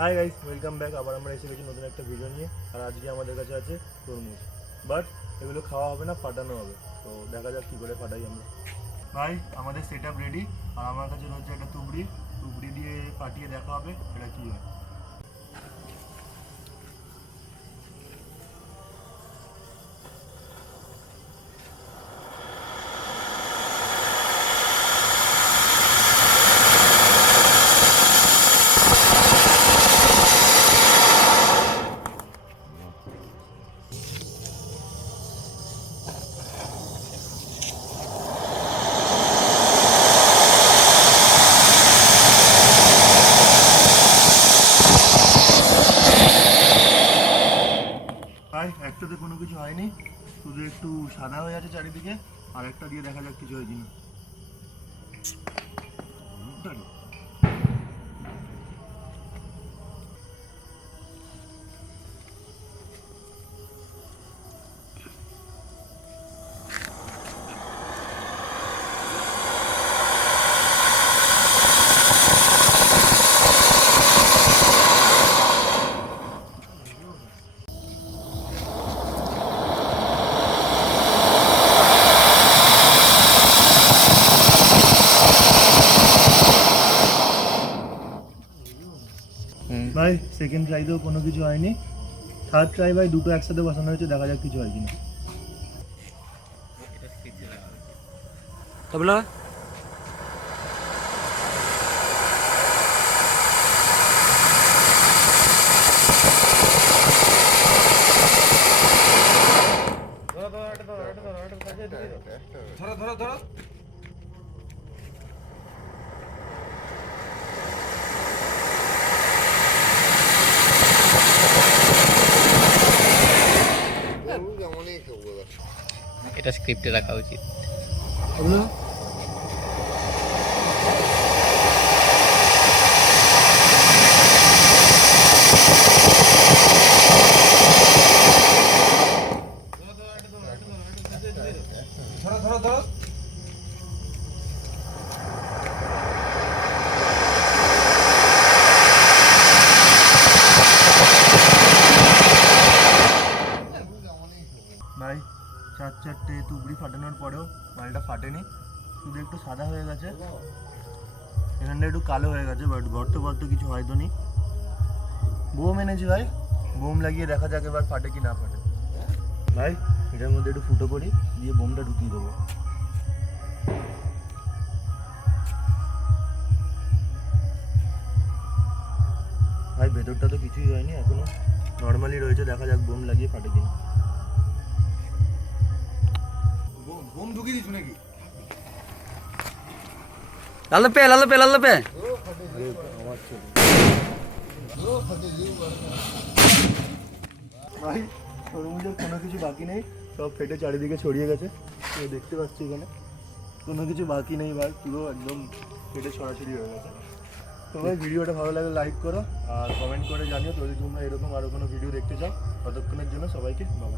Hi guys, welcome back. আবার আমরা এসে গেছি নতুন একটা ভিডিও নিয়ে। আর আজকে আমাদের কাছে আছে তরমুজ, বাট এগুলো খাওয়া হবে না, ফাটানো হবে। তো দেখা যাক কী করে ফাটাই আমরা। ভাই আমাদের সেট আপ রেডি, আর আমার কাছে রয়েছে একটা তুবড়ি দিয়ে ফাটিয়ে দেখা হবে এটা কী হয়। ভাই একটাতে কোনো কিছু হয়নি, শুধু একটু সাদা হয়ে আছে চারিদিকে। আর একটা দিয়ে দেখা যাক কিছু হয় কিনা। ভাই সেকেন্ড ট্রাইতেও কোনো কিছু হয়নি। থার্ড ট্রাই ভাই দুটো একসাথে বসানো হয়েছে, দেখা যাক কিছু হয় কিনা। তবলা ধরো ধরো ধরো এটা স্ক্রিপ্টে রাখা উচিত। ধরো ধরো ধরো ভাই চারটে তুবড়ি ফাটানোর পরেও মালটা ফাটেনি, শুধু একটু সাদা হয়ে গেছে, এখানটা একটু কালো হয়ে গেছে, বাট গর্ত কিছু হয়তো নি। বোম এনেছি ভাই, বোম লাগিয়ে দেখা যাক এবার ফাটে কি না ফাটে। ভাই এটার মধ্যে একটু ফুটো করি, দিয়ে বোমটা ঢুকিয়ে দেবো। ভাই ভেতরটা তো কিছুই হয়নি, এখনো নর্মালি রয়েছে, দেখা যাক বোম লাগিয়ে ফাটে কিনা। বোম ঢুকিয়ে দিচ্ছ নাকি? লাল পে ভাই তরমুজের কোনো কিছু বাকি নেই, সব ফেটে চারিদিকে ছড়িয়ে গেছে। দেখতে পাচ্ছি এখানে কোনো কিছু বাকি নেই ভাই, পুরো একদম ফেটে ছড়াছড়ি হয়ে গেছে। তো ভাই ভিডিওটা ভালো লাগে লাইক করো, আর কমেন্ট করে জানিও যদি তোমরা এরকম আরও কোনো ভিডিও দেখতে চাও। ততক্ষণের জন্য সবাইকে বাই।